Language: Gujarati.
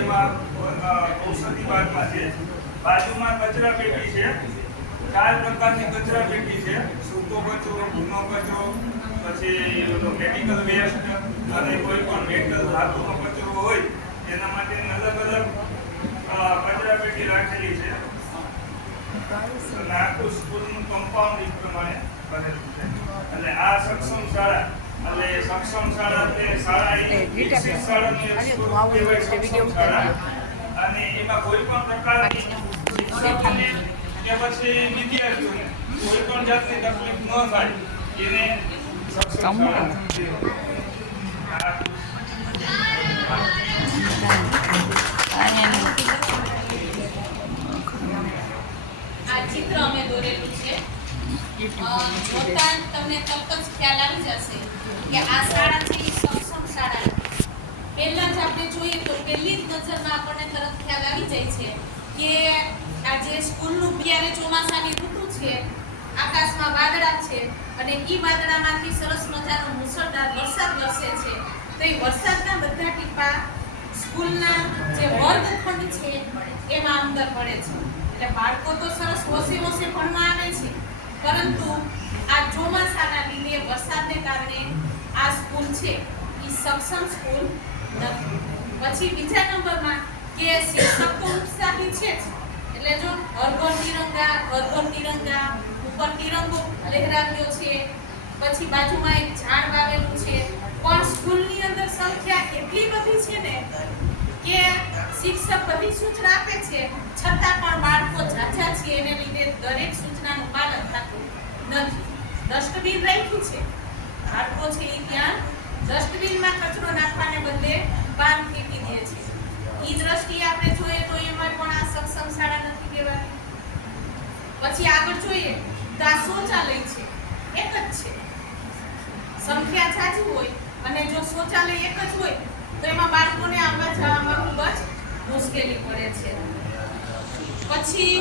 જેમાં ઔષધિ બાગમાં છે, બાજુમાં કચરા પેટી છે, 4 પ્રકારની કચરા પેટી છે, સૂકો કચરો, ભૂનો કચરો, પછી મેડિકલ વેસ્ટ અને કોઈ પણ મેટલ ધાતુનો કચરો હોય એના માટેની અલગ અલગ કચરા પેટી રાખેલી છે. અને આખું સ્કૂલનું કમ્પાઉન્ડ એ પ્રમાણે બનેલું છે. એટલે આ સક્ષમ શાળા એટલે સક્ષમ શાળા તે શાળા વિકસિત શાળાનું એક સ્વરૂપ કહેવાય સક્ષમ શાળા. અને એમાં કોઈ પણ પ્રકારની શિક્ષકોને કે પછી વિદ્યાર્થીઓને કોઈ પણ જાતની તકલીફ ન થાય એને સક્ષમ શાળા. આ ચિત્ર અમે દોરેલું છે. જોતા તમને તરત જ ખ્યાલ આવી જશે કે આ શાળા છે એ સક્ષમ શાળા નથી. પહેલા જ આપણે જોઈએ તો પહેલી જ નજરમાં આપણને તરત ખ્યાલ આવી જાય છે કે આ જે સ્કૂલનું અત્યારે ચોમાસાની ઋતુ છે, આકાશમાં વાદળા છે અને એ વાદળામાંથી સરસ મજાનો મુસળધાર વરસાદ વરસે છે. તો એ વરસાદના બધા ટીપા સ્કૂલના જે વર્ગખંડ છે એમાં અંદર પડે છે. એટલે બાળકો તો સરસ હોશે ભણવા આવે છે, પરંતુ આ ચોમાસાના લીધે વરસાદને કારણે આ સ્કૂલ છે એ સક્ષમ સ્કૂલ નથી. પછી બીજા નંબરમાં કે શિક્ષકો ઉત્સાહી છે જ. એટલે જો હર ઘર તિરંગા, ઘર ઘર તિરંગા, ઉપર તિરંગો લહેરાવ્યો છે, પછી બાજુમાં એક ઝાડ વાવેલું છે. પણ સ્કૂલની અંદર સંખ્યા એટલી બધી છે ને કે શિક્ષક બધી સૂચના આપે છે, છતાં પણ બાળકો ઝાઝા છે એને લીધે દરેક સૂચનાનું પાલન થતું નથી. ડસ્ટબિન રાખ્યું છે, બાળકો છે એ ત્યાં ડસ્ટબિનમાં કચરો નાખવાને બદલે પાન ફેંકી દે છે. એ દ્રષ્ટિએ આપણે જોઈએ તો એમાં પણ આ સક્ષમ શાળા નથી કહેવાતી. પછી આગળ જોઈએ તો આ શૌચાલય છે, એક જ છે. સંખ્યા ઝાઝી હોય અને જો શૌચાલય એક જ હોય તો એમાં બાળકોને આવવા જવામાં ખૂબ જ મુશ્કેલી પડે છે. પછી